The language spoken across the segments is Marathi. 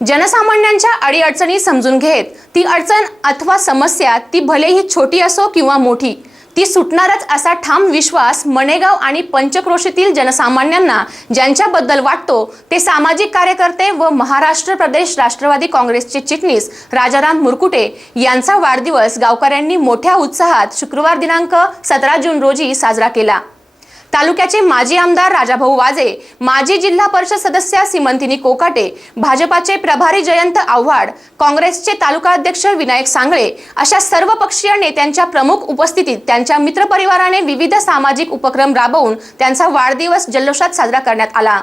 जनसामान्यांच्या अडीअडचणी समजून घेत ती अडचण अथवा समस्या ती भलेही छोटी असो किंवा मोठी ती सुटणारच असा ठाम विश्वास मणेगाव आणि पंचक्रोशीतील जनसामान्यांना ज्यांच्याबद्दल वाटतो ते सामाजिक कार्यकर्ते व महाराष्ट्र प्रदेश राष्ट्रवादी काँग्रेसचे चिटणीस राजाराम मुरकुटे यांचा वाढदिवस गावकऱ्यांनी मोठ्या उत्साहात शुक्रवार दिनांक सतरा जून रोजी साजरा केला. तालुक्याचे माजी आमदार राजाभाऊ वाजे माजी जिल्हा परिषद सदस्य सिमंतिनी कोकाटे भाजपाचे प्रभारी जयंत आव्हाड काँग्रेसचे तालुका अध्यक्ष विनायक सांगळे अशा सर्व पक्षीय नेत्यांच्या प्रमुख उपस्थितीत त्यांच्या मित्रपरिवाराने विविध सामाजिक उपक्रम राबवून त्यांचा वाढदिवस जल्लोषात साजरा करण्यात आला.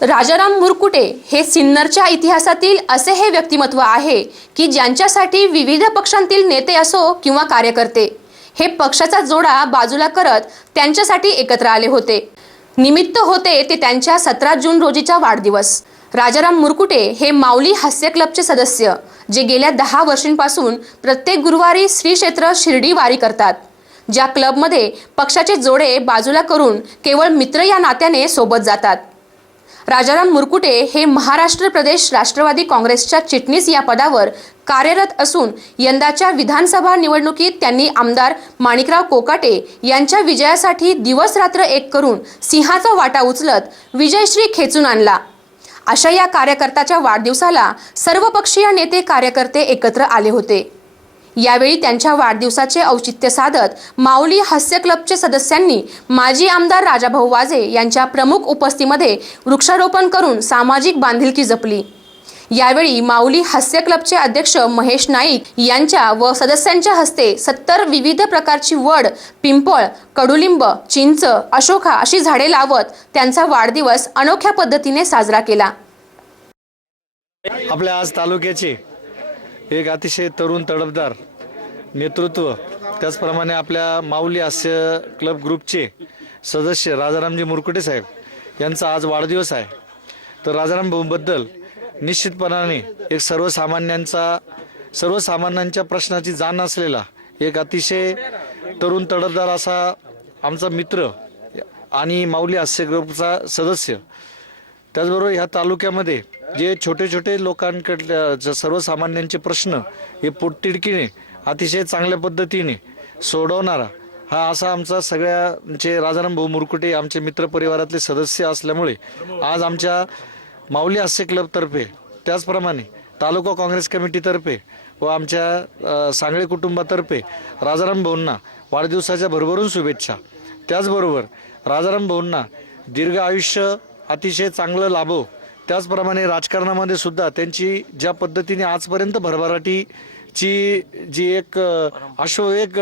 राजाराम मुरकुटे हे सिन्नरच्या इतिहासातील असे हे व्यक्तिमत्व आहे की ज्यांच्यासाठी विविध पक्षांतील नेते असो किंवा कार्यकर्ते. हे पक्षाचा जोडा बाजूला करत त्यांच्यासाठी एकत्र आले होते. निमित्त होते ते त्यांच्या सतरा जून रोजीचा वाढदिवस. राजाराम मुरकुटे हे माऊली हास्य क्लबचे सदस्य जे गेल्या दहा वर्षांपासून प्रत्येक गुरुवारी श्री क्षेत्र शिर्डी वारी करतात. ज्या क्लबमध्ये पक्षाचे जोडे बाजूला करून केवळ मित्र या नात्याने सोबत जातात. राजाराम मुरकुटे हे महाराष्ट्र प्रदेश राष्ट्रवादी काँग्रेसच्या चिटणीस या पदावर कार्यरत असून यंदाच्या विधानसभा निवडणुकीत त्यांनी आमदार माणिकराव कोकाटे यांच्या विजयासाठी दिवस रात्र एक करून सिंहाचा वाटा उचलत विजयश्री खेचून आणला. अशा या कार्यकर्त्याच्या वाढदिवसाला सर्वपक्षीय नेते कार्यकर्ते एकत्र आले होते. यावेळी त्यांच्या वाढदिवसाचे औचित्य साधत माऊली हास्य क्लबचे सदस्यांनी माजी आमदार राजाभाऊ वाजे यांच्या प्रमुख उपस्थितीमध्ये वृक्षारोपण करून सामाजिक बांधिलकी जपली. यावेळी माऊली हास्य क्लबचे अध्यक्ष महेश नाईक यांच्या व सदस्यांच्या हस्ते सत्तर विविध प्रकारची वड पिंपळ कडुलिंब चिंच अशोका अशी झाडे लावत त्यांचा वाढदिवस अनोख्या पद्धतीने साजरा केला. आपल्या आज तालुक्याचे एक अतिशय तरुण तडफदार नेतृत्व. त्याचप्रमाणे आपल्या माऊली हास्य क्लब ग्रुपचे सदस्य राजारामजी मुरकुटे साहेब यांचा आज वाढदिवस आहे. तर राजाराम भाऊबद्दल निश्चितपणाने एक सर्वसामान्यांचा सर्वसामान्यांच्या प्रश्नाची जाण असलेला एक अतिशय तरुण तडफदार असा आमचा मित्र आणि माऊली हास्य ग्रुपचा सदस्य. त्याचबरोबर ह्या तालुक्यामध्ये जे छोटे छोटे लोकांकडल्या ज- सर्वसामान्यांचे प्रश्न हे पोटतिडकीने अतिशय चांगल्या पद्धतीने सोडवणारा हा असा आमचा सगळ्यांचे राजाराम भाऊ मुरकुटे आमचे मित्रपरिवारातले सदस्य असल्यामुळे आज आमच्या माऊली हास्य क्लबतर्फे त्याचप्रमाणे तालुका काँग्रेस कमिटीतर्फे व आमच्या सांगळे कुटुंबातर्फे राजाराम भाऊंना वाढदिवसाच्या भरभरून शुभेच्छा. त्याचबरोबर राजाराम भाऊंना दीर्घ आयुष्य अतिशय चांगलं लाभो त्याचप्रमाणे राजकारणामध्ये सुद्धा त्यांची ज्या पद्धतीने आजपर्यंत भरभराटीची जी एक अ, अश्ववेग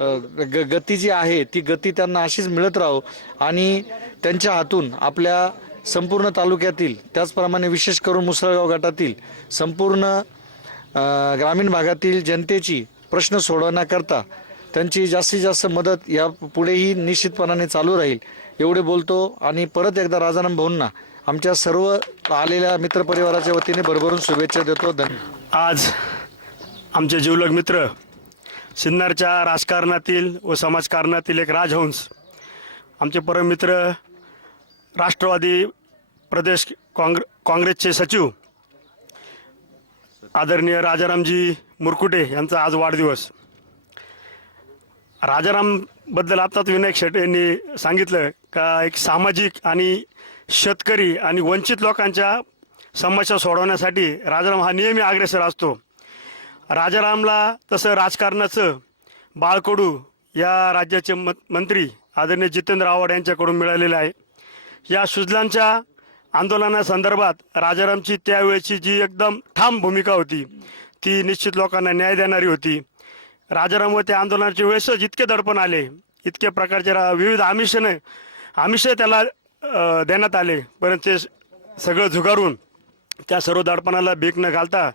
ग- गती जी आहे ती गती त्यांना अशीच मिळत राहो आणि त्यांच्या हातून आपल्या संपूर्ण तालुक्यातील त्याचप्रमाणे विशेष करून मुसळगाव गटातील संपूर्ण ग्रामीण भागातील जनतेची प्रश्न सोडवण्याकरता त्यांची जास्तीत जास्त मदत या पुढेही निश्चितपणाने चालू राहील. एवढे बोलतो आणि परत एकदा राजाराम भाऊंना आमच्या सर्व आलेल्या मित्रपरिवाराच्या वतीने भरभरून शुभेच्छा देतो. धन्यवाद आज आमचे जिवलग मित्र सिन्नरच्या राजकारणातील व समाजकारणातील एक राजहंस आमचे परममित्र राष्ट्रवादी प्रदेश काँग्रे काँग्रेसचे सचिव आदरणीय राजारामजी मुरकुटे यांचा आज वाढदिवस. राजारामबद्दल आत्ताच विनायक शेट्टी यांनी सांगितलं का एक सामाजिक आणि शेतकरी आणि वंचित लोकांच्या समस्या सोडवण्यासाठी राजाराम हा नेहमी अग्रेसर असतो. राजारामला तसं राजकारणाचं बाळकडू या राज्याचे म मंत्री आदरणीय जितेंद्र आव्हाड यांच्याकडून मिळालेलं आहे. या सुजलांच्या आंदोलनासंदर्भात राजारामची त्यावेळेची जी एकदम ठाम भूमिका होती ती निश्चित लोकांना न्याय देणारी होती. राजाराम व त्या आंदोलनाच्या वेळेसच इतके दडपण आले इतके प्रकारचे रा- विविध आमिषने आमिष त्याला देण्यात आले. परंतु ते सगळं झुगारून त्या सर्व दडपणाला भीक न घालता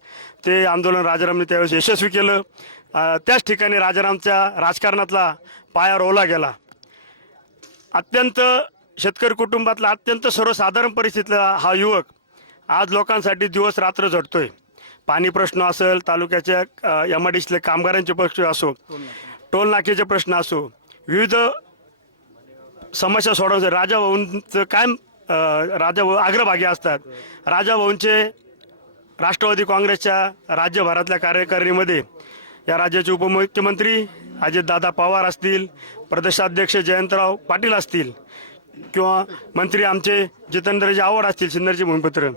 ते आंदोलन राजारामने त्यावेळेस यशस्वी केलं. त्याच ठिकाणी राजारामच्या राजकारणातला पाया रोवला गेला. अत्यंत शेतकरी कुटुंबातला अत्यंत सर्वसाधारण परिस्थितीतला हा युवक आज लोकांसाठी दिवस रात्र झटतोय पाणी प्रश्न असेल तालुक्याच्या एम आय डी कामगारांचे प्रश्न असो टोल नाक्याचे प्रश्न असो विविध समस्या सोडवते. राजा भाऊंचं काय अ, राजाभाऊ अग्रभागी असतात. राजाभाऊंचे राष्ट्रवादी काँग्रेसच्या राज्यभरातल्या कार्यकारिणीमध्ये या राज्याचे उपमुख्यमंत्री अजितदादा पवार असतील प्रदेशाध्यक्ष जयंतराव पाटील असतील किंवा मंत्री आमचे जितेंद्रजी आवड असतील सिन्नरचे भूमिपुत्र.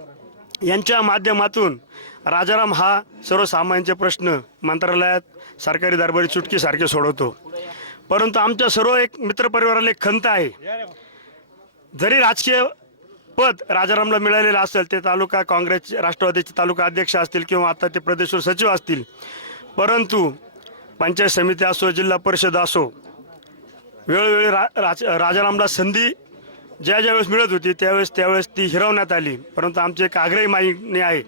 यांच्या माध्यमातून राजाराम हा सर्वसामान्यांचे प्रश्न मंत्रालयात सरकारी दरबारी चुटकीसारखे सोडवतो. परंतु आमच्या सर्व एक मित्रपरिवाराला एक खंत आहे. जरी राजकीय पद राजारामला मिळालेलं असेल ते तालुका काँग्रेस राष्ट्रवादीचे तालुका अध्यक्ष असतील किंवा आता ते प्रदेश सचिव असतील परंतु पंचायत समिती असो जिल्हा परिषद असो वेळोवेळी रा राज राजारामला संधी ज्या ज्यावेळेस मिळत होती त्यावेळेस त्यावेळेस ती हिरवण्यात आली. परंतु आमची एक आग्रही मागणी आहे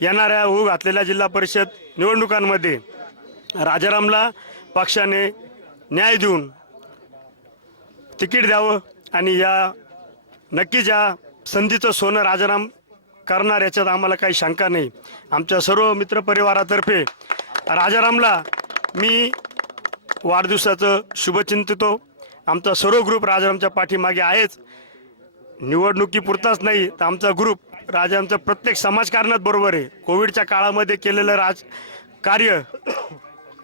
येणाऱ्या होऊ घातलेल्या जिल्हा परिषद निवडणुकांमध्ये राजारामला पक्षाने न्याय देऊन तिकीट द्यावं आणि या नक्कीच या संधीचं सोनं राजाराम करणार याच्यात आम्हाला काही शंका नाही. आमच्या सर्व मित्रपरिवारातर्फे राजारामला मी वाढदिवसाचं शुभचिंतितो आमचा सर्व ग्रुप राजारामच्या पाठीमागे आहेच. निवडणुकीपुरताच नाही तर आमचा ग्रुप राजारामचं प्रत्येक समाजकारणात बरोबर आहे. कोविडच्या काळामध्ये केलेलं राज कार्य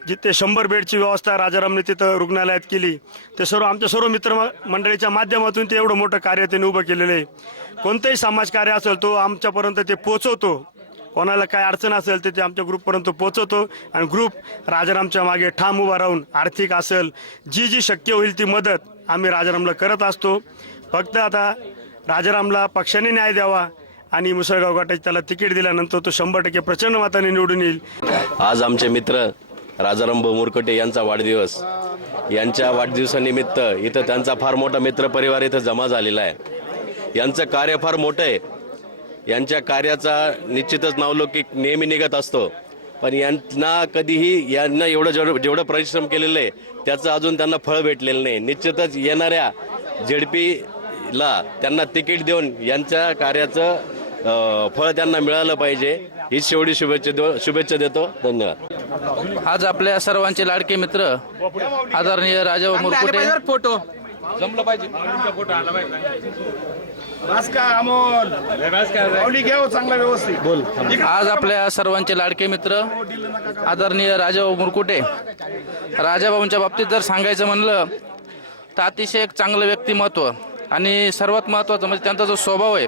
जिथे शंभर बेडची व्यवस्था राजारामने तिथं रुग्णालयात केली ते सर्व आमच्या सर्व मित्र मंडळीच्या माध्यमातून ते एवढं मोठं कार्य त्यांनी उभं केलेलं आहे. कोणतंही समाजकार्य असेल तो आमच्यापर्यंत ते पोचवतो कोणाला काय अडचण असेल तर ते आमच्या ग्रुपपर्यंत पोचवतो आणि ग्रुप राजारामच्या मागे ठाम उभा राहून आर्थिक असेल जी जी शक्य होईल ती मदत आम्ही राजारामला करत असतो. फक्त आता राजारामला पक्षाने न्याय द्यावा आणि मुसळगाव गटाची त्याला तिकीट दिल्यानंतर तो शंभर टक्के प्रचंड मताने निवडून येईल. आज आमचे मित्र राजाराम बोमुरकटे यांचा वाढदिवस. यांच्या वाढदिवसानिमित्त इथं त्यांचा फार मोठा मित्रपरिवार इथं जमा झालेला आहे. यांचं कार्य फार मोठं आहे. यांच्या कार्याचा निश्चितच नावलौकिक नेहमी निघत असतो. पण यांना कधीही यांना एवढं जेवढं जेवढं परिश्रम केलेलं आहे त्याचं अजून त्यांना फळ भेटलेलं नाही. निश्चितच येणाऱ्या झेडपीला त्यांना तिकीट देऊन यांच्या कार्याचं फळ त्यांना मिळालं पाहिजे. ही शेवटी शुभेच्छा देऊ शुभेच्छा देतो. धन्यवाद. आज आपल्या सर्वांचे लाडके मित्र आदरणीय राजा मुरकुटे. फोटो. बस का अमोल. पावली घ्या हो आज आपल्या सर्वांचे लाडके मित्र आदरणीय राजाभाऊ मुरकुटे. राजाभाऊंच्या बाबतीत जर सांगायचं म्हणलं तर अतिशय एक चांगलं व्यक्तिमत्व आणि सर्वात महत्वाचं म्हणजे त्यांचा जो स्वभाव आहे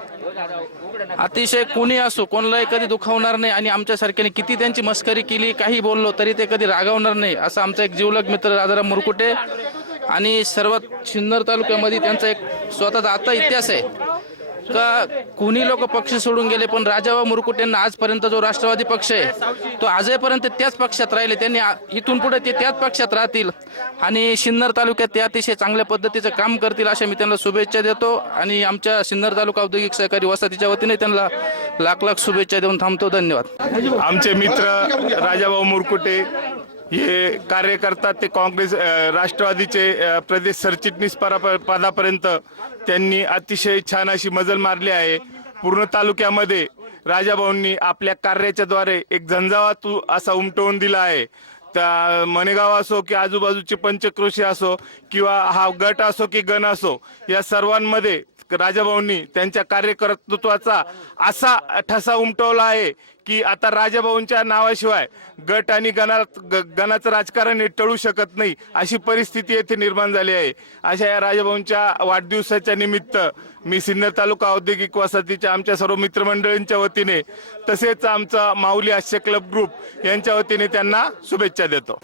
अतिशय कोणी असो कोणालाही कधी दुखावणार नाही आणि आमच्यासारख्याने किती त्यांची मस्करी केली काही बोललो तरी ते कधी रागावणार नाही असं आमचा एक जीवलग मित्र राजाराम मुरकुटे आणि सर्वात सिन्नर तालुक्यामध्ये त्यांचा एक स्वतःचा आता इतिहास आहे. का कुणी लोक पक्ष सोडून गेले पण राजाभाऊ मुरकुट्यांना आजपर्यंत जो राष्ट्रवादी पक्ष आहे तो आजपर्यंत त्याच पक्षात राहिले. त्यांनी इथून पुढे ते त्याच पक्षात राहतील आणि सिन्नर तालुक्यात ते अतिशय चांगल्या पद्धतीचं काम करतील अशा मी त्यांना शुभेच्छा देतो. आणि आमच्या सिन्नर तालुका औद्योगिक सहकारी वसाहतीच्या वतीने त्यांना लाख लाख शुभेच्छा देऊन थांबतो. धन्यवाद. आमचे मित्र राजाभाऊ मुरकुटे हे कार्यकर्ता ते काँग्रेस राष्ट्रवादीचे प्रदेश सरचिटणीस पदापर्यंत त्यांनी अतिशय छान अशी मजल मारली आहे. पूर्ण तालुक्यामध्ये राजाभाऊंनी आपल्या कार्याच्या द्वारे एक झंझावात असा उमटवून दिला आहे. त्या मणेगाव असो की आजूबाजूचे पंचक्रोशी असो किंवा हा गट असो की गण असो या सर्वांमध्ये राजाभाऊंनी त्यांच्या कार्यकर्तृत्वाचा असा ठसा उमटवला आहे की आता राजाभाऊंच्या नावाशिवाय गट आणि गणा ग- गणाचं राजकारण हे टळू शकत नाही अशी परिस्थिती येथे निर्माण झाली आहे. अशा या राजाभाऊंच्या वाढदिवसाच्या निमित्त मी सिन्नर तालुका औद्योगिक वसाहतीच्या आमच्या सर्व मित्रमंडळींच्या वतीने तसेच आमचा माऊली हास्य क्लब ग्रुप यांच्या वतीने त्यांना शुभेच्छा देतो.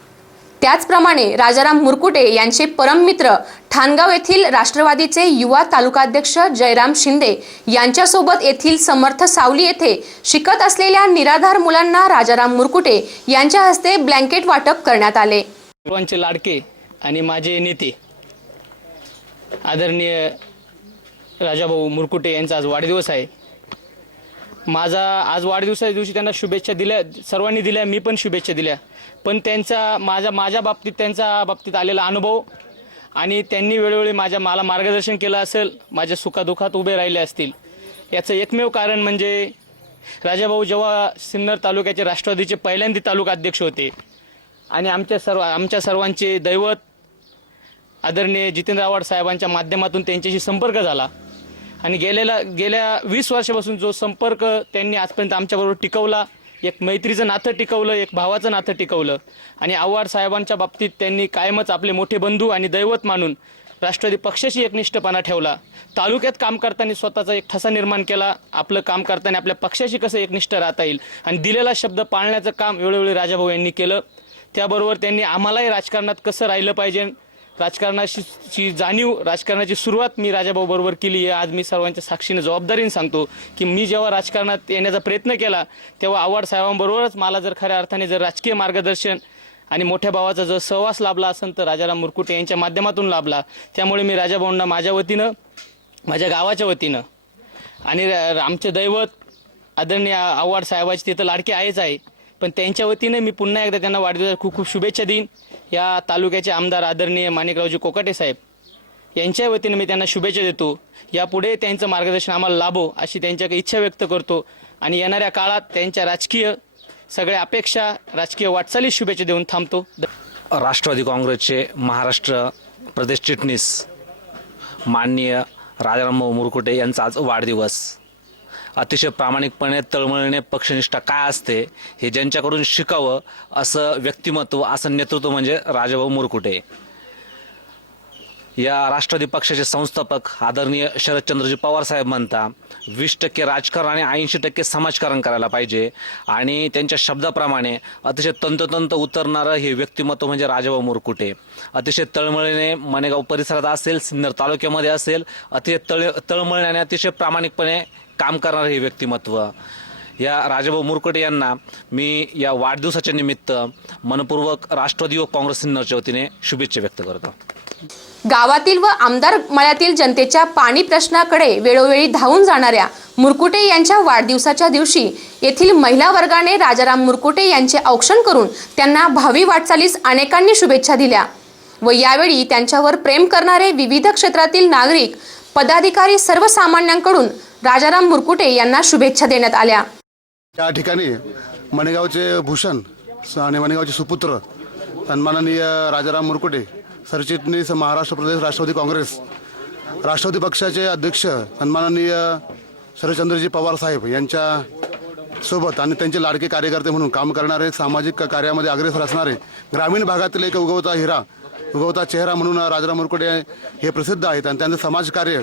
त्याचप्रमाणे राजाराम मुरकुटे यांचे परममित्र ठाणगाव येथील राष्ट्रवादीचे युवा तालुकाध्यक्ष जयराम शिंदे यांच्यासोबत येथील समर्थ सावली येथे शिकत असलेल्या निराधार मुलांना राजाराम मुरकुटे यांच्या हस्ते ब्लँकेट वाटप करण्यात आले. सर्वांचे लाडके आणि माझे नेते आदरणीय राजाभाऊ मुरकुटे यांचा आज वाढदिवस आहे. माझा आज वाढदिवसाच्या दिवशी त्यांना शुभेच्छा दिल्या सर्वांनी दिल्या मी पण शुभेच्छा दिल्या. पण त्यांचा माझ्या माझ्या बाबतीत त्यांच्या बाबतीत आलेला अनुभव आणि त्यांनी वेळोवेळी माझ्या मला मार्गदर्शन केलं असेल माझ्या सुखादुखात उभे राहिले असतील याचं एकमेव कारण म्हणजे राजाभाऊ जेव्हा सिन्नर तालुक्याचे राष्ट्रवादीचे पहिल्यांदा तालुका अध्यक्ष होते आणि आमच्या सर्व आमच्या सर्वांचे दैवत आदरणीय जितेंद्र आव्हाड साहेबांच्या माध्यमातून त्यांच्याशी संपर्क झाला. आणि गेलेला गेल्या वीस वर्षापासून जो संपर्क त्यांनी आजपर्यंत आमच्याबरोबर टिकवला एक मैत्रीचं नातं टिकवलं एक भावाचं नातं टिकवलं. आणि आव्हाड साहेबांच्या बाबतीत त्यांनी कायमच आपले मोठे बंधू आणि दैवत मानून राष्ट्रवादी पक्षाशी एकनिष्ठपणा ठेवला. तालुक्यात काम करताना स्वतःचा एक ठसा निर्माण केला. आपलं काम करताना आपल्या पक्षाशी कसं एकनिष्ठ राहता येईल? आणि दिलेला शब्द पाळण्याचं काम वेळोवेळी राजाभाऊ यांनी केलं. त्याबरोबर त्यांनी आम्हालाही राजकारणात कसं राहिलं पाहिजे? राजकारणाशी ची जाणीव राजकारणाची सुरुवात मी राजाभाऊ बरोबर केली आहे. आज मी सर्वांच्या साक्षीने जबाबदारीने सांगतो की मी जेव्हा राजकारणात येण्याचा प्रयत्न केला तेव्हा आव्हाड साहेबांबरोबरच मला जर खऱ्या अर्थाने जर राजकीय मार्गदर्शन आणि मोठ्या भावाचा जर सहवास लाभला असेल तर राजाराम मुरकुटे यांच्या माध्यमातून लाभला. त्यामुळे मी राजाभाऊंना माझ्या वतीनं माझ्या गावाच्या वतीनं आणि आमचे दैवत आदरणीय आव्हाड साहेबाचे तिथं लाडके आहेच आहे. पण त्यांच्या वतीने मी पुन्हा एकदा त्यांना वाढदिवसाच्या खूप खूप शुभेच्छा देईन. या तालुक्याचे आमदार आदरणीय माणिकरावजी कोकाटे साहेब यांच्या वतीने मी त्यांना शुभेच्छा देतो. यापुढे त्यांचं मार्गदर्शन आम्हाला लाभो अशी त्यांच्याकडे इच्छा व्यक्त करतो आणि येणाऱ्या काळात त्यांच्या राजकीय सगळ्या अपेक्षा राजकीय वाटचाली शुभेच्छा देऊन थांबतो. राष्ट्रवादी काँग्रेसचे महाराष्ट्र प्रदेश चिटणीस माननीय राजाराम मुरकुटे यांचा आज वाढदिवस. अतिशय प्रामाणिकपणे तळमळीने पक्षनिष्ठा काय असते हे ज्यांच्याकडून शिकावं असं व्यक्तिमत्व असं नेतृत्व म्हणजे राजाभाऊ मुरकुटे. या राष्ट्रवादी पक्षाचे संस्थापक आदरणीय शरदचंद्रजी पवार साहेब म्हणता वीस टक्के राजकारण आणि ऐंशी टक्के समाजकारण करायला पाहिजे. आणि त्यांच्या शब्दाप्रमाणे अतिशय तंतोतंत उतरणारं हे व्यक्तिमत्व म्हणजे राजाभाऊ मुरकुटे. अतिशय तळमळीने मनेगाव परिसरात असेल सिन्नर तालुक्यामध्ये असेल अतिशय तळ तळमळीने आणि अतिशय प्रामाणिकपणे काम करणारं हे व्यक्तिमत्व. या राजाभाऊ मुरकुटे यांना मी या वाढदिवसाच्या निमित्त मनपूर्वक राष्ट्रवादी व काँग्रेस सिन्नरच्या वतीने शुभेच्छा व्यक्त करतो. गावातील व आमदार मळ्यातील जनतेच्या पाणी प्रश्नाकडे वेळोवेळी धावून जाणाऱ्या मुरकुटे यांच्या वाढदिवसाच्या दिवशी येथील महिला वर्गाने राजाराम मुरकुटे यांचे औक्षण करून त्यांना भावी वाटचालीस अनेकांनी शुभेच्छा दिल्या व यावेळी त्यांच्यावर प्रेम करणारे विविध क्षेत्रातील नागरिक पदाधिकारी सर्वसामान्यांकडून राजाराम मुरकुटे यांना शुभेच्छा देण्यात आल्या. या ठिकाणी मणेगावचे भूषण स- आणि मणेगावचे सुपुत्र सन्माननीय राजाराम मुरकुटे सरचिटणीस महाराष्ट्र प्रदेश राष्ट्रवादी काँग्रेस राष्ट्रवादी पक्षाचे अध्यक्ष सन्माननीय शरदचंद्रजी पवार साहेब यांच्या सोबत आणि त्यांचे लाडके कार्यकर्ते म्हणून काम करणारे सामाजिक कार्यामध्ये अग्रेसर असणारे ग्रामीण भागातील एक उगवता हिरा उगवता चेहरा म्हणून राजाराम मुरकुटे हे प्रसिद्ध आहेत आणि त्यांचं समाजकार्य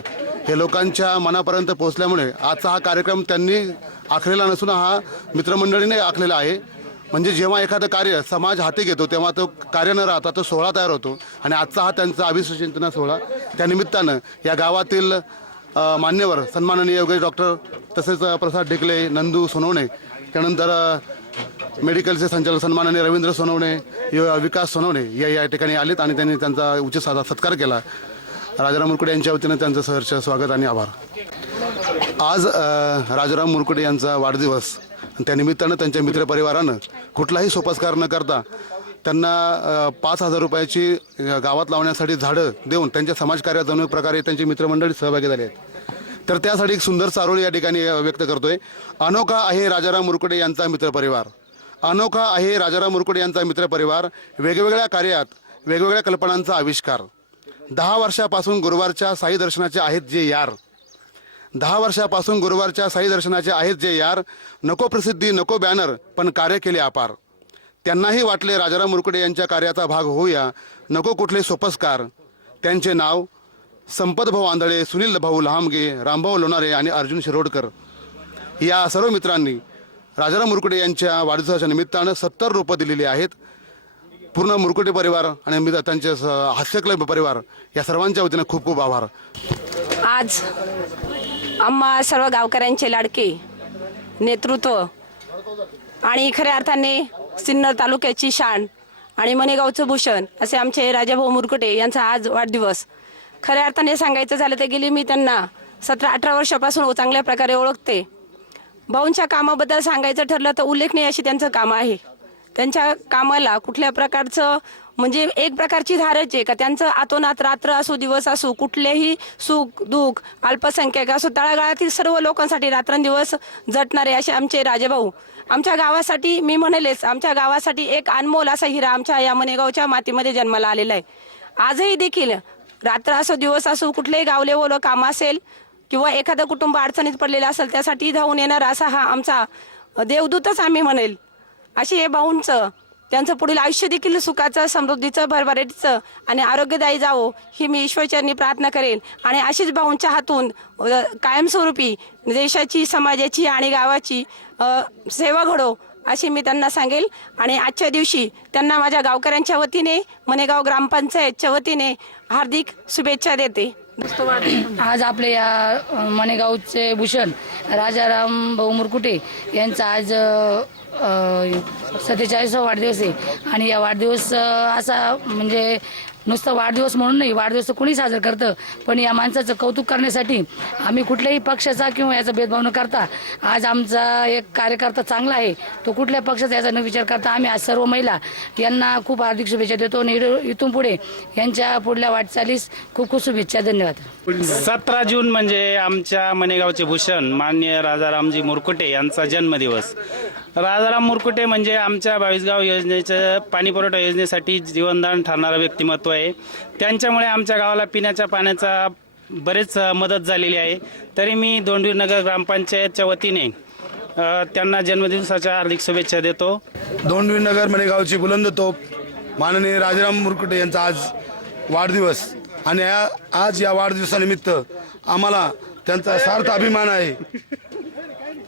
हे लोकांच्या मनापर्यंत पोहोचल्यामुळे आजचा हा कार्यक्रम त्यांनी आखलेला नसून हा मित्रमंडळीने आखलेला आहे. म्हणजे जेव्हा एखादं कार्य समाज हाती घेतो तेव्हा तो कार्य न राहता तो सोहळा तयार होतो. आणि आजचा हा त्यांचा अभिषेचिंतना सोहळा त्यानिमित्तानं या गावातील मान्यवर सन्माननीय योगेश डॉक्टर तसेच प्रसाद ढेकले नंदू सोनवणे त्यानंतर मेडिकलचे संचालक सन्माननीय रवींद्र सोनवणे यो- विकास सोनवणे या या ठिकाणी आलेत आणि त्यांनी त्यांचा उचित साधा सत्कार केला. राजाराम मुरकुडे यांच्या वतीनं त्यांचं सहर्ष स्वागत आणि आभार. आज राजाराम मुरकुडे यांचा वाढदिवस त्या निमित्तानं त्यांच्या मित्रपरिवारानं कुठलाही सोपस्कार न करता त्यांना पाच हजार रुपयाची गावात लावण्यासाठी झाडं देऊन त्यांच्या समाजकार्यात जणू प्रकारे त्यांची मित्रमंडळी सहभागी झाले आहेत. तर त्यासाठी एक सुंदर चारोळी या ठिकाणी व्यक्त करतोय. अनोखा आहे राजाराम मुरकुडे यांचा मित्रपरिवार. अनोखा आहे राजाराम मुरकुडे यांचा मित्रपरिवार. वेगवेगळ्या कार्यात वेगवेगळ्या कल्पनांचा आविष्कार. दहा वर्षापासून गुरुवारच्या साई दर्शनाचे आहेत जे यार. दहा वर्षापासून गुरुवारच्या साई दर्शनाचे आहेत जे यार. नको प्रसिद्धी नको बॅनर पण कार्य केले अपार. त्यांनाही वाटले राजाराम मुरकडे यांच्या कार्याचा भाग होऊया. नको कुठले सोपस्कार. त्यांचे नाव संपत भाऊ आंधळे सुनील भाऊ लहामगे रामभाऊ लोणारे आणि अर्जुन शिरोडकर. या सर्व मित्रांनी राजाराम मुरकडे यांच्या वाढदिवसाच्या निमित्तानं सत्तर रोपं दिलेली आहेत. पूर्ण मुरकुटे परिवार आणि मी त्यांचे स- परिवार या सर्वांच्या वतीनं खूप खूप आभार. आज आम्हा सर्व गावकऱ्यांचे लाडके नेतृत्व आणि खऱ्या अर्थाने सिन्नर तालुक्याची शान आणि मनेगावचं भूषण असे आमचे राजाभाऊ मुरकुटे यांचा आज वाढदिवस. खऱ्या अर्थाने सांगायचं झालं तर गेली मी त्यांना सतरा अठरा वर्षापासून चांगल्या प्रकारे ओळखते. भाऊंच्या कामाबद्दल सांगायचं ठरलं तर उल्लेखनीय अशी त्यांचं काम आहे. त्यांच्या कामाला कुठल्या प्रकारचं म्हणजे एक प्रकारची धारच आहे का? त्यांचं आतोनात रात्र असो दिवस असो कुठलेही सुख दुःख अल्पसंख्याक असो तळागाळातील सर्व लोकांसाठी रात्रंदिवस जटणारे असे आमचे राजेभाऊ. आमच्या गावासाठी मी म्हणेलेच आमच्या गावासाठी एक अनमोल असा हिरा आमच्या या मनेगावच्या मातीमध्ये जन्माला आलेला आहे. आजही देखील रात्र असो दिवस असो कुठलेही गावले ओलं काम असेल किंवा एखादं कुटुंब अडचणीत पडलेलं असेल त्यासाठी धावून येणारा असा हा आमचा देवदूतच आम्ही म्हणेल. अशी हे भाऊंचं त्यांचं पुढील आयुष्य देखील सुखाचं समृद्धीचं भरभराटीचं आणि आरोग्यदायी जावो ही मी ईश्वरचरणी प्रार्थना करेन. आणि अशीच भाऊंच्या हातून कायमस्वरूपी देशाची समाजाची आणि गावाची सेवा घडो अशी मी त्यांना सांगेल. आणि आजच्या दिवशी त्यांना माझ्या गावकऱ्यांच्या वतीने मनेगाव ग्रामपंचायतच्या वतीने हार्दिक शुभेच्छा देते. आज आपले या मनेगावचे भूषण राजाराम भाऊ मुरकुटे यांचा आज सत्तेचाळीसवा वाढदिवस आहे. आणि या वाढदिवस असा म्हणजे नुसतं वाढदिवस म्हणून नाही वाढदिवस तर कुणी साजरं करतं. पण या माणसाचं कौतुक करण्यासाठी आम्ही कुठल्याही पक्षाचा किंवा याचा भेदभाव न करता आज आमचा एक कार्यकर्ता चांगला आहे तो कुठल्या पक्षाचा याचा न विचार करता आम्ही आज सर्व महिला यांना खूप हार्दिक शुभेच्छा देतो आणि इथून पुढे यांच्या पुढल्या वाटचालीस खूप खूप शुभेच्छा धन्यवाद. सतरा जून म्हणजे आमच्या मनेगावचे भूषण मान्य राजारामजी मुरकुटे यांचा जन्मदिवस. राजाराम मुरकुटे म्हणजे आमच्या बावीसगाव योजनेचं पाणीपुरवठा योजनेसाठी जीवनदान ठरणारं व्यक्तिमत्व आहे. त्यांच्यामुळे आमच्या गावाला पिण्याच्या पाण्याचा बरेच मदत झालेली आहे. तरी मी दोंडवीनगर ग्रामपंचायतच्या वतीने त्यांना जन्मदिवसाच्या हार्दिक शुभेच्छा देतो. दोंडवीनगर मनेगावची बुलंद तोप माननीय राजाराम मुरकुटे यांचा आज वाढदिवस. आणि या आज या वाढदिवसानिमित्त आम्हाला त्यांचा सार्थ अभिमान आहे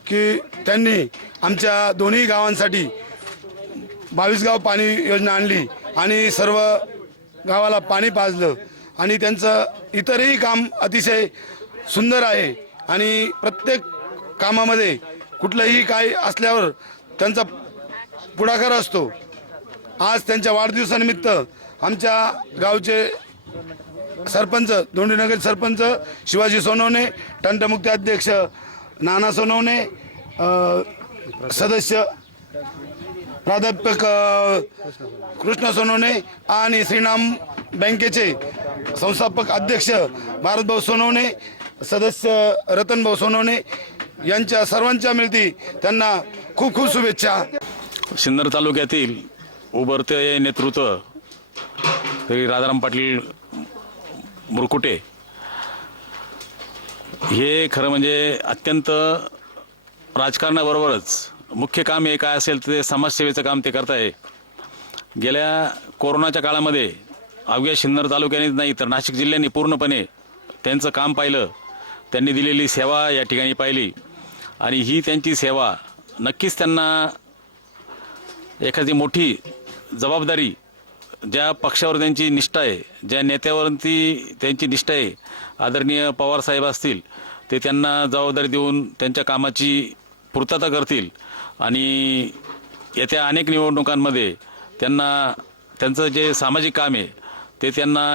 की त्यांनी आमच्या दोन्ही गावांसाठी बावीस गाव पाणी योजना आणली आणि सर्व गावाला पाणी पाजलं आणि त्यांचं इतरही काम अतिशय सुंदर आहे आणि प्रत्येक कामामध्ये कुठलंही काय असल्यावर त्यांचा पुढाकार असतो. आज त्यांच्या वाढदिवसानिमित्त आमच्या गावचे सरपंच दोंडीनगर सरपंच शिवाजी सोनवणे टंटमुक्ती अध्यक्ष नाना सोनवणे सदस्य प्राध्यापक कृष्ण सोनवणे आणि श्रीराम बँकेचे संस्थापक अध्यक्ष भारतभाऊ सोनवणे सदस्य रतनभाऊ सोनवणे यांच्या सर्वांच्या मिळती त्यांना खूप खूप शुभेच्छा. सिन्नर तालुक्यातील उभरते नेतृत्व श्री राजाराम पाटील मुरकुटे. हे खरं म्हणजे अत्यंत राजकारणाबरोबरच मुख्य काम हे काय असेल तर ते समाजसेवेचं काम ते करत आहे गेल्या कोरोनाच्या काळामध्ये अवघ्या सिन्नर तालुक्यानेच नाही तर नाशिक जिल्ह्याने पूर्णपणे त्यांचं काम पाहिलं. त्यांनी दिलेली सेवा या ठिकाणी पाहिली. आणि ही त्यांची सेवा नक्कीच त्यांना एखादी मोठी जबाबदारी ज्या पक्षावर त्यांची निष्ठा आहे ज्या नेत्यावरती त्यांची निष्ठा आहे आदरणीय पवारसाहेब असतील ते त्यांना जबाबदारी देऊन त्यांच्या कामाची पूर्तता करतील. आणि येत्या अनेक निवडणुकांमध्ये त्यांना त्यांचं जे सामाजिक काम आहे ते त्यांना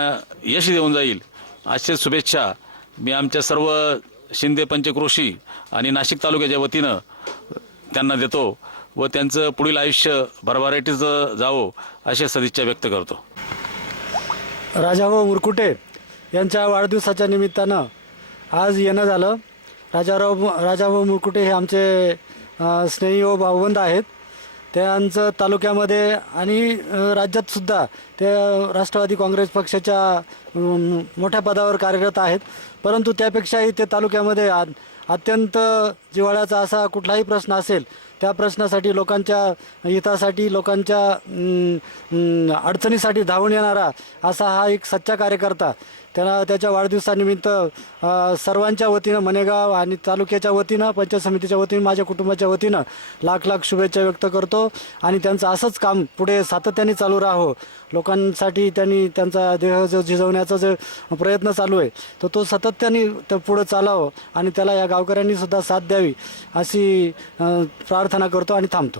यश देऊन जाईल अशा शुभेच्छा मी आमच्या सर्व शिंदे पंचक्रोशी आणि नाशिक तालुक्याच्या वतीनं त्यांना देतो व त्यांचं पुढील आयुष्य भरभराटीचं जावो अशी सदिच्छा व्यक्त करतो. राजाभाऊ मुरकुटे यांच्या वाढदिवसाच्या निमित्तानं आज येणं झालं. राजाराव राजाभाऊ मुरकुटे हे आमचे स्नेही व भाऊबंद आहेत. त्यांचं तालुक्यामध्ये आणि राज्यातसुद्धा ते राष्ट्रवादी काँग्रेस पक्षाच्या मोठ्या पदावर कार्यरत आहेत. परंतु त्यापेक्षाही ते तालुक्यामध्ये आ- अत्यंत जिव्हाळ्याचा असा कुठलाही प्रश्न असेल त्या प्रश्नासाठी लोकांच्या हितासाठी लोकांच्या अडचणीसाठी धावून येणारा असा हा एक सच्चा कार्यकर्ता त्याला त्याच्या वाढदिवसानिमित्त अ, सर्वांच्या वतीनं मनेगाव आणि तालुक्याच्या वतीनं पंचायत समितीच्या वतीनं माझ्या कुटुंबाच्या वतीनं लाख लाख शुभेच्छा व्यक्त करतो. आणि त्यांचं असंच काम पुढे सातत्याने चालू राहो. लोकांसाठी त्यांनी त्यांचा देह जो झिजवण्याचा जो प्रयत्न चालू आहे तर तो सातत्याने तर पुढं चालावं आणि त्याला या गावकऱ्यांनी सुद्धा साथ द्यावी अशी अ, प्रार्थना करतो आणि थांबतो.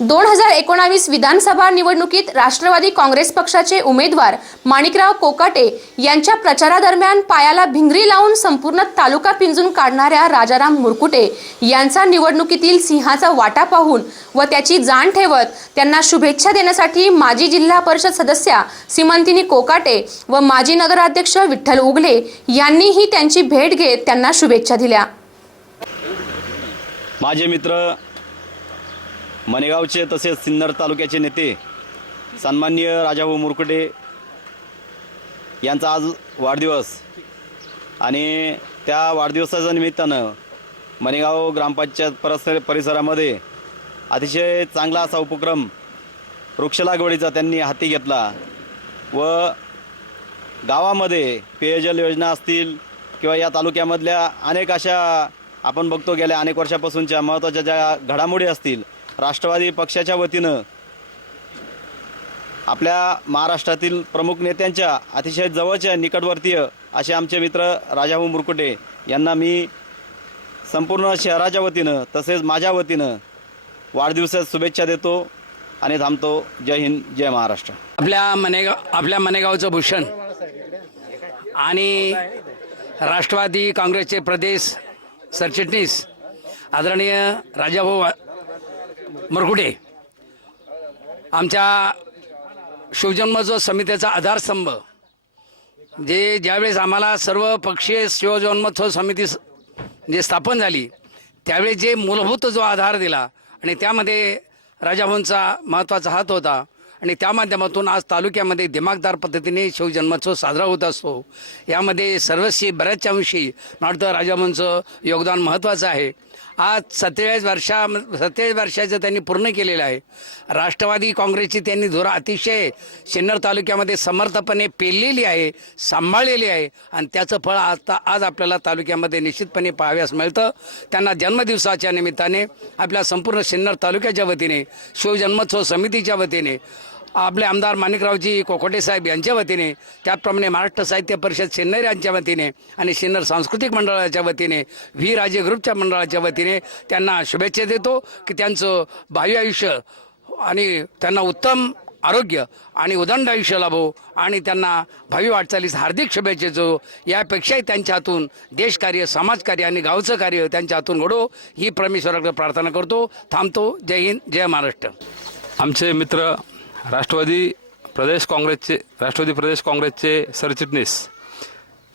दोन हजार एकोणावीस विधानसभा निवडणुकीत राष्ट्रवादी काँग्रेस पक्षाचे उमेदवार माणिकराव कोकाटे यांच्या प्रचारादरम्यान पायाला भिंगरी लावून संपूर्ण तालुका पिंजून काढणाऱ्या राजाराम मुरकुटे यांचा निवडणुकीतील सिंहाचा वाटा पाहून व त्याची जाण ठेवत त्यांना शुभेच्छा देण्यासाठी माजी जिल्हा परिषद सदस्या सीमंतिनी कोकाटे व माजी नगराध्यक्ष विठ्ठल उगले यांनीही त्यांची भेट घेत त्यांना शुभेच्छा दिल्या. माझे मित्र मनेगावचे तसेच सिन्नर तालुक्याचे नेते सन्माननीय राजाभाऊ मुरकुटे यांचा आज वाढदिवस आणि त्या वाढदिवसाच्या निमित्तानं मनेगाव ग्रामपंचायत परिसर परिसरामध्ये अतिशय चांगला असा उपक्रम वृक्ष लागवडीचा त्यांनी हाती घेतला व गावामध्ये पेयजल योजना असतील किंवा या तालुक्यामधल्या अनेक अशा आपण बघतो गेल्या अनेक वर्षापासूनच्या महत्त्वाच्या ज्या घडामोडी असतील राष्ट्रवादी पक्षाच्या वतीनं आपल्या महाराष्ट्रातील प्रमुख नेत्यांच्या अतिशय जवळच्या निकटवर्तीय असे आमचे मित्र राजाभाऊ मुरकुटे यांना मी संपूर्ण शहराच्या वतीनं तसेच माझ्या वतीनं वाढदिवसात शुभेच्छा देतो आणि थांबतो. जय हिंद जय महाराष्ट्र. आपल्या मनेगाव आपल्या मनेगावचं भूषण आणि राष्ट्रवादी काँग्रेसचे प्रदेश सरचिटणीस आदरणीय राजाभाऊ मरगुडे आमच्या शिवजन्मोत्सव समितीचा आधारस्तंभ जे ज्यावेळेस आम्हाला सर्व पक्षीय शिवजन्मोत्सव समिती जे स्थापन झाली त्यावेळेस जे मूलभूत जो आधार दिला आणि त्यामध्ये राजाभाऊंचा महत्त्वाचा हात होता आणि त्या माध्यमातून आज तालुक्यामध्ये दिमागदार पद्धतीने शिवजन्मोत्सव साजरा होत असतो. यामध्ये सर्वस्वी बऱ्याचशा अंशी मला वाटतं राजाभाऊंचं योगदान महत्त्वाचं आहे. आज सत्तेचाळीस वर्षा सत्तेचाळीस वर्षाचं त्यांनी पूर्ण केलेलं आहे. राष्ट्रवादी काँग्रेसची त्यांनी धुरा अतिशय सिन्नर तालुक्यामध्ये समर्थपणे पेललेली आहे सांभाळलेली आहे आणि त्याचं फळ आता आज आपल्याला तालुक्यामध्ये निश्चितपणे पाहाव्यास मिळतं. त्यांना जन्मदिवसाच्या निमित्ताने आपल्या संपूर्ण सिन्नर तालुक्याच्या वतीने शिवजन्मोत्सव समितीच्या वतीने आपले आमदार माणिकरावजी कोकोटे साहेब यांच्या वतीने त्याचप्रमाणे महाराष्ट्र साहित्य परिषद सिन्नर यांच्या वतीने आणि सिन्नर सांस्कृतिक मंडळाच्या वतीने व्ही राजे ग्रुपच्या मंडळाच्या वतीने त्यांना शुभेच्छा देतो की त्यांचं भावी आयुष्य आणि त्यांना उत्तम आरोग्य आणि उदंड आयुष्य लाभो आणि त्यांना भावी वाटचालीस हार्दिक शुभेच्छा यापेक्षाही त्यांच्या हातून देशकार्य समाजकार्य आणि गावचं कार्य त्यांच्या हातून घडो ही परमेश्वराकडे प्रार्थना करतो. थांबतो. जय हिंद जय महाराष्ट्र. आमचे मित्र राष्ट्रवादी प्रदेश काँग्रेसचे राष्ट्रवादी प्रदेश काँग्रेसचे सरचिटणीस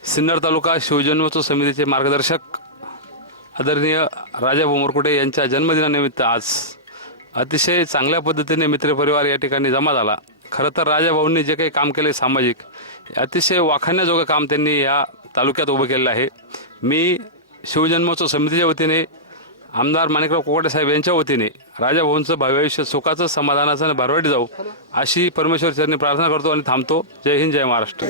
सिन्नर तालुका शिवजन्मोत्सव समितीचे मार्गदर्शक आदरणीय राजा बोमरकुटे यांच्या जन्मदिनानिमित्त आज अतिशय चांगल्या पद्धतीने मित्रपरिवार या ठिकाणी जमा झाला. खरं तर राजाभाऊंनी जे काही काम केले सामाजिक अतिशय वाखाण्याजोगं काम त्यांनी या तालुक्यात उभं केलेलं आहे. मी शिवजन्मोत्सव समितीच्या वतीने आमदार माणिकराव कोकाटे साहेब यांच्या वतीने राजाभाऊंचं भावी आयुष्य सुखाचं समाधानाचं आणि भरवटी जाऊ अशी परमेश्वर चरणी प्रार्थना करतो आणि थांबतो. जय हिंद जय महाराष्ट्र.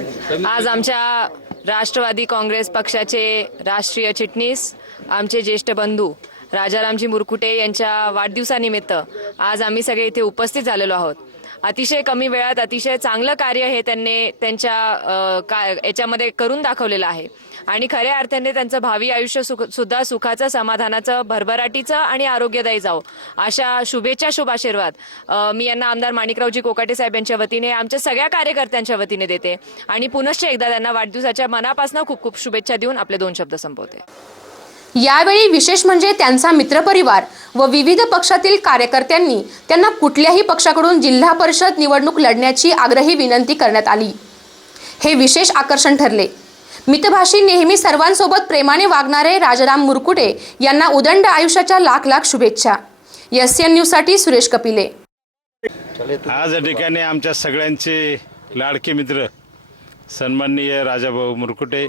आज आमच्या राष्ट्रवादी काँग्रेस पक्षाचे राष्ट्रीय चिटणीस आमचे ज्येष्ठ बंधू राजारामजी मुरकुटे यांच्या वाढदिवसानिमित्त आज आम्ही सगळे इथे उपस्थित झालेलो आहोत. अतिशय कमी वेळात अतिशय चांगलं कार्य हे त्यांनी त्यांच्या का याच्यामध्ये करून दाखवलेलं आहे. आणि खऱ्या अर्थाने त्यांचं भावी आयुष्य सुद्धा सुखाचं समाधानाचं भरभराटीचं आणि आरोग्यदायी जावं. अशा शुभेच्छा शुभाशीर्वाद मी यांना आमदार माणिकरावजी कोकाटे साहेब यांच्या वतीने आमच्या सगळ्या कार्यकर्त्यांच्या वतीने देते. आणि पुनश्च एकदा त्यांना वाढदिवसाच्या मनापासून खूप खूप शुभेच्छा देऊन आपले दोन शब्द संपवते. यावेळी विशेष म्हणजे त्यांचा मित्रपरिवार व विविध पक्षातील कार्यकर्त्यांनी त्यांना कुठल्याही पक्षाकडून जिल्हा परिषद निवडणूक लढण्याची आग्रही विनंती करण्यात आली. हे विशेष आकर्षण ठरले. मितभाषी नेहमी सर्वांसोबत प्रेमाने वागणारे राजाराम मुरकुटे यांना उदंड आयुष्याच्या लाख लाख शुभेच्छा. एस एन न्यूजसाठी सुरेश कपिले. आज या ठिकाणी आमच्या सगळ्यांचे लाडके मित्र सन्माननीय राजाभाऊ मुरकुटे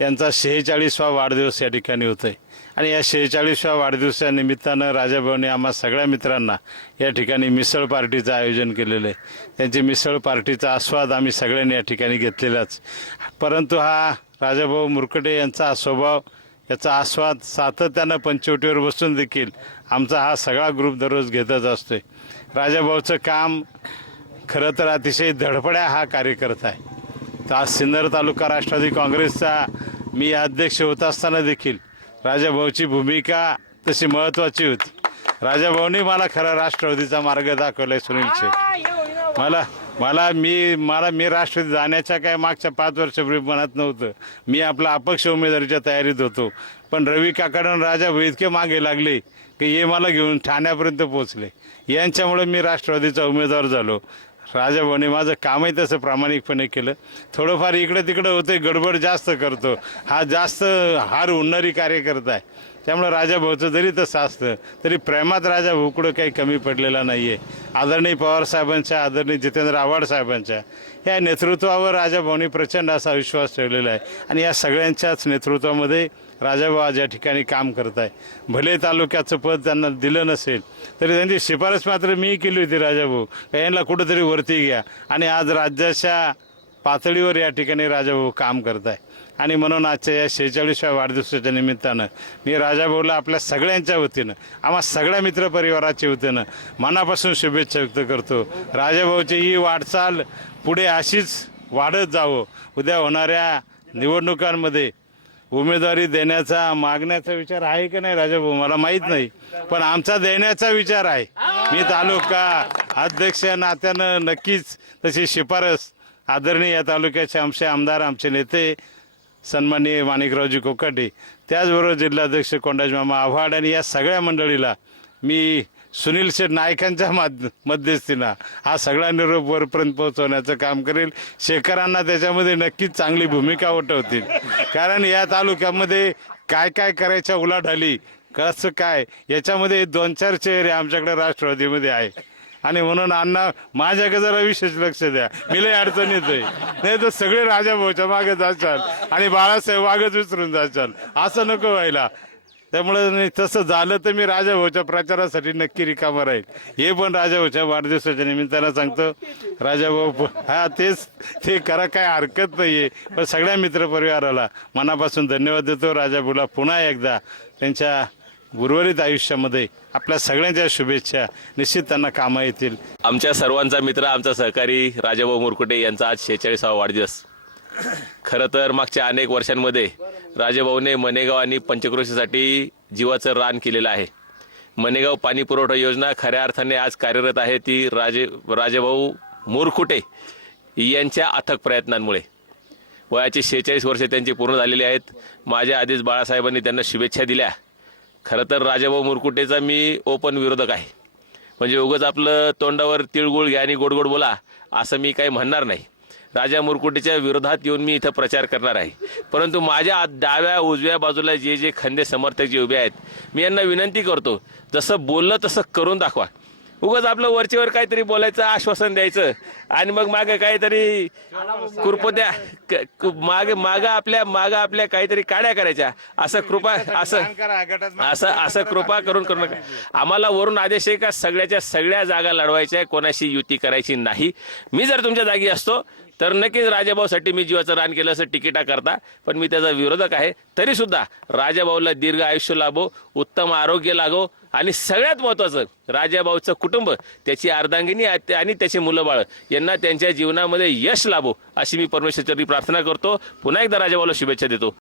यांचा शेहेचाळीसवा वाढदिवस या ठिकाणी होतोय. आहे आणि या शेहेचाळीसव्या वाढदिवसा निमित्तानं राजाभाऊने आम्हा सगळ्या मित्रांना या ठिकाणी मिसळ पार्टीचं आयोजन केलेलं आहे. त्यांची मिसळ पार्टीचा आस्वाद आम्ही सगळ्यांनी या ठिकाणी घेतलेलाच. परंतु हा राजाभाऊ मुरकटे यांचा स्वभाव याचा आस्वाद सातत्यानं पंचवटीवर बसून देखील आमचा हा सगळा ग्रुप दररोज घेतच असतो आहे राजाभाऊचं काम खरं तर अतिशय धडपड्या हा कार्यकर्ता आहे. तर आज सिन्नर तालुका राष्ट्रवादी काँग्रेसचा मी अध्यक्ष होत असताना देखील राजाभाऊची भूमिका तशी महत्त्वाची होती. राजाभाऊनी मला खरा राष्ट्रवादीचा मार्ग दाखवलाय सुनील शेख मला मला मी मला मी राष्ट्रवादी जाण्याच्या काय मागच्या पाच वर्षापूर्वी मनात नव्हतं. मी आपला अपक्ष उमेदवारीच्या तयारीत होतो. पण रवी काकाडून राजाभाऊ इतके मागे लागले की हे मला घेऊन ठाण्यापर्यंत पोहोचले. यांच्यामुळे मी राष्ट्रवादीचा उमेदवार झालो. राजाभाऊने माझं कामही तसं प्रामाणिकपणे केलं. थोडंफार इकडं तिकडं होतं गडबड जास्त करतो. हा जास्त हार उडणारी कार्यकर्ता आहे. त्यामुळं राजाभाऊचं जरी तसं असतं तरी प्रेमात राजाभाऊ कुठं काही कमी पडलेला नाही आहे आदरणीय पवार साहेबांच्या आदरणीय जितेंद्र आव्हाड साहेबांच्या या नेतृत्वावर राजाभाऊनी प्रचंड असा विश्वास ठेवलेला आहे. आणि या सगळ्यांच्याच नेतृत्वामध्ये राजाभाऊ आज या ठिकाणी काम करत आहे. भले तालुक्याचं पद त्यांना दिलं नसेल तरी त्यांची शिफारस मात्र मी केली होती राजाभाऊ. का यांना कुठंतरी वरती घ्या. आणि आज राज्याच्या पातळीवर या ठिकाणी राजाभाऊ काम करत आहे. आणि म्हणून आजच्या या शेहेचाळीसव्या वाढदिवसाच्या निमित्तानं मी राजाभाऊला आपल्या सगळ्यांच्या वतीनं आम्हा सगळ्या मित्रपरिवाराच्या वतीनं मनापासून शुभेच्छा व्यक्त करतो. राजाभाऊची ही वाटचाल पुढे अशीच वाढत जावं. उद्या होणाऱ्या निवडणुकांमध्ये उमेदवारी देण्याचा मागण्याचा विचार आहे की नाही राजाभाऊ? मला माहीत नाही. पण आमचा देण्याचा विचार आहे. मी तालुका अध्यक्ष नात्यानं नक्कीच तशी शिफारस आदरणीय या तालुक्याचे आमचे आमदार आमचे नेते सन्माननीय माणिकरावजी कोकाटे त्याचबरोबर जिल्हाध्यक्ष कोंडाजी मामा आव्हाड आणि या सगळ्या मंडळीला मी सुनील शेठ नायकांच्या माध मध्यस्थीनं हा सगळा निरोप वरपर्यंत पोहोचवण्याचं काम करेल. शेखरांना त्याच्यामध्ये नक्कीच चांगली भूमिका वटवतील कारण या तालुक्यामध्ये काय काय करायच्या उलाढाली कसं काय याच्यामध्ये दोन चार चेहरे आमच्याकडे राष्ट्रवादीमध्ये आहे आणि म्हणून अण्णा माझ्याकडे जरा विशेष लक्ष द्या. मी लय अडचण येतोय नाही तर सगळे राजाभाऊच्या मागे जाचाल आणि बाळासाहेब मागच विसरून जाचाल असं नको व्हायला. त्यामुळे तसं झालं तर मी राजाभाऊच्या प्रचारासाठी नक्की रिकामा राहील. हे पण राजाभाऊच्या वाढदिवसाच्या निमित्तानं सांगतो. राजाभाऊ हा तेच ते करा काय हरकत नाहीये. पण सगळ्या मित्रपरिवाराला मनापासून धन्यवाद देतो. राजाभाऊला पुन्हा एकदा त्यांच्या उर्वरित आयुष्यामध्ये आपल्या सगळ्यांच्या शुभेच्छा निश्चित त्यांना कामा येतील. आमच्या सर्वांचा मित्र आमचा सहकारी राजाभाऊ मुरकुटे यांचा आज शेहेचाळीसावा वाढदिवस. खरं तर मागच्या अनेक वर्षांमध्ये राजेभाऊने मनेगाव आणि पंचक्रोशीसाठी जीवाचं रान केलेलं आहे. मनेगाव पाणी पुरवठा योजना खऱ्या अर्थाने आज कार्यरत आहे ती राजे राजेभाऊ मुरकुटे यांच्या अथक प्रयत्नांमुळे. वयाचे शेहेचाळीस वर्षे त्यांची पूर्ण झालेली आहेत. माझ्या आधीच बाळासाहेबांनी त्यांना शुभेच्छा दिल्या. खरं तर राजाभाऊ मुरकुटेचा मी ओपन विरोधक आहे. म्हणजे उगाच आपलं तोंडावर तिळगुळ घ्या आणि गोडगोड बोला असं मी काही म्हणणार नाही. राजा मुरकुटेच्या विरोधात येऊन मी इथं प्रचार करणार आहे. परंतु माझ्या डाव्या उजव्या बाजूला जे जे खंदे समर्थक जे उभे आहेत मी यांना विनंती करतो जसं बोललं तसं करून दाखवा. उगाच आपलं वरचेवर काहीतरी बोलायचं आश्वासन द्यायचं आणि मग मागे काहीतरी कृपद्या क- मागे मागं आपल्या माग आपल्या काहीतरी काड्या करायच्या. असं कृपा असं असं असं कृपा करून करू नका. आम्हाला वरून आदेश आहे का सगळ्याच्या सगळ्या जागा लढवायच्या कोणाशी युती करायची नाही. मी जर तुमच्या जागी असतो तर नक्कीच राजाभाऊसाठी मी जीवाचं रान केलं असं तिकिटा करता पण मी त्याचा विरोधक आहे. तरी सुद्धा राजाभाऊला दीर्घ आयुष्य लाभो उत्तम आरोग्य लागो आणि सगळ्यात महत्वाचं राजाभाऊचं कुटुंब त्याची अर्धांगिनी आणि त्याची मुलं बाळ यांना त्यांच्या जीवनामध्ये यश लाभो अशी मी परमेश्वरची प्रार्थना करतो. पुन्हा एकदा राजाभाऊला शुभेच्छा देतो.